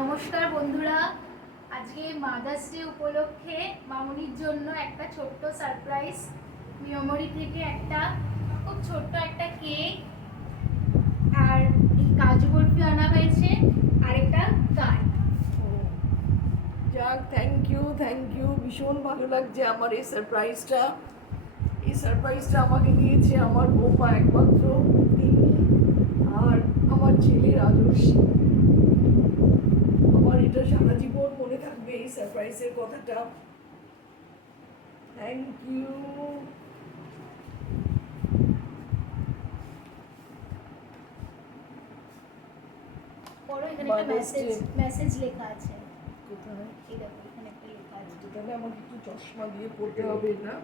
নমস্কার বন্ধুরা, আজকে মাদার্স ডে উপলক্ষে মামনির জন্য একটা ছোট্ট সারপ্রাইজ মেমোরি থেকে একটা খুব ছোট্ট একটা কেক আর এই কাজু বরফি আনা হয়েছে আর একটা গান। যাক, থ্যাংক ইউ। ভীষণ ভালো লাগছে আমার এই সারপ্রাইজটা আমাকে দিয়েছে আমার বৌমা একমাত্র তিনি আর আমার ছেলে রাজস্বী। আমার এটা সারা জীবন মনে থাকবে এই সারপ্রাইজের কথাটা। Thank you. পরে এখানে একটা মেসেজ লেখা আছে। কোথায়? এই দেখো, এখানে একটা লেখা আছে। তাহলে আমাকে একটু চশমা দিয়ে পড়তে হবে না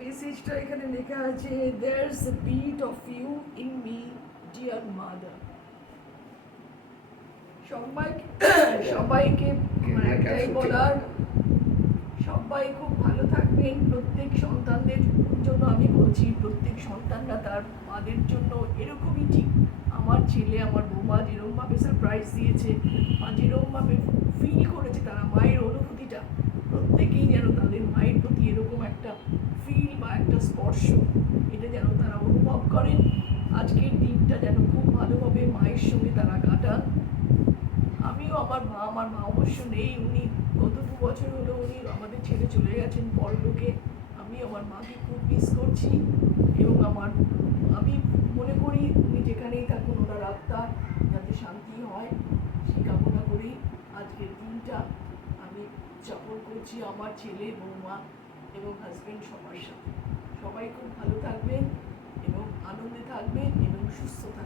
মেসেজটা এখানে লেখা আছে, there's a beat of you in me dear mother. সবাইকে একটাই বলার, সবাই খুব ভালো থাকবেন। প্রত্যেক সন্তানদের জন্য আমি বলছি, প্রত্যেক সন্তানরা তার মাদের জন্য এরকমই ঠিক। আমার ছেলে আমার বৌমা যেরকমভাবে সারপ্রাইজ দিয়েছে বা যেরকমভাবে ফিল করেছে তারা মায়ের অনুভূতিটা, প্রত্যেকেই যেন তাদের মায়ের প্রতি এরকম একটা ফিল বা একটা স্পর্শ এটা যেন তারা অনুভব করেন। আজকের দিনটা যেন খুব ভালোভাবে মায়ের সঙ্গে তারা কাটান। আমিও আমার মা অবশ্য নেই, উনি গত 2 বছর হলো উনি আমাদের ছেড়ে চলে গেছেন পরলোকে। আমি আমার মাকে খুব মিস করছি এবং আমি মনে করি উনি যেখানেই থাকুন ওনার আত্মা যাতে শান্তি হয় সেই কামনা করেই আজকের দিনটা আমি উদযাপন করছি আমার ছেলে বৌমা এবং হাজব্যান্ড সবার সাথে। সবাই খুব ভালো থাকবেন এবং আনন্দে থাকবেন এবং সুস্থ থাকবেন।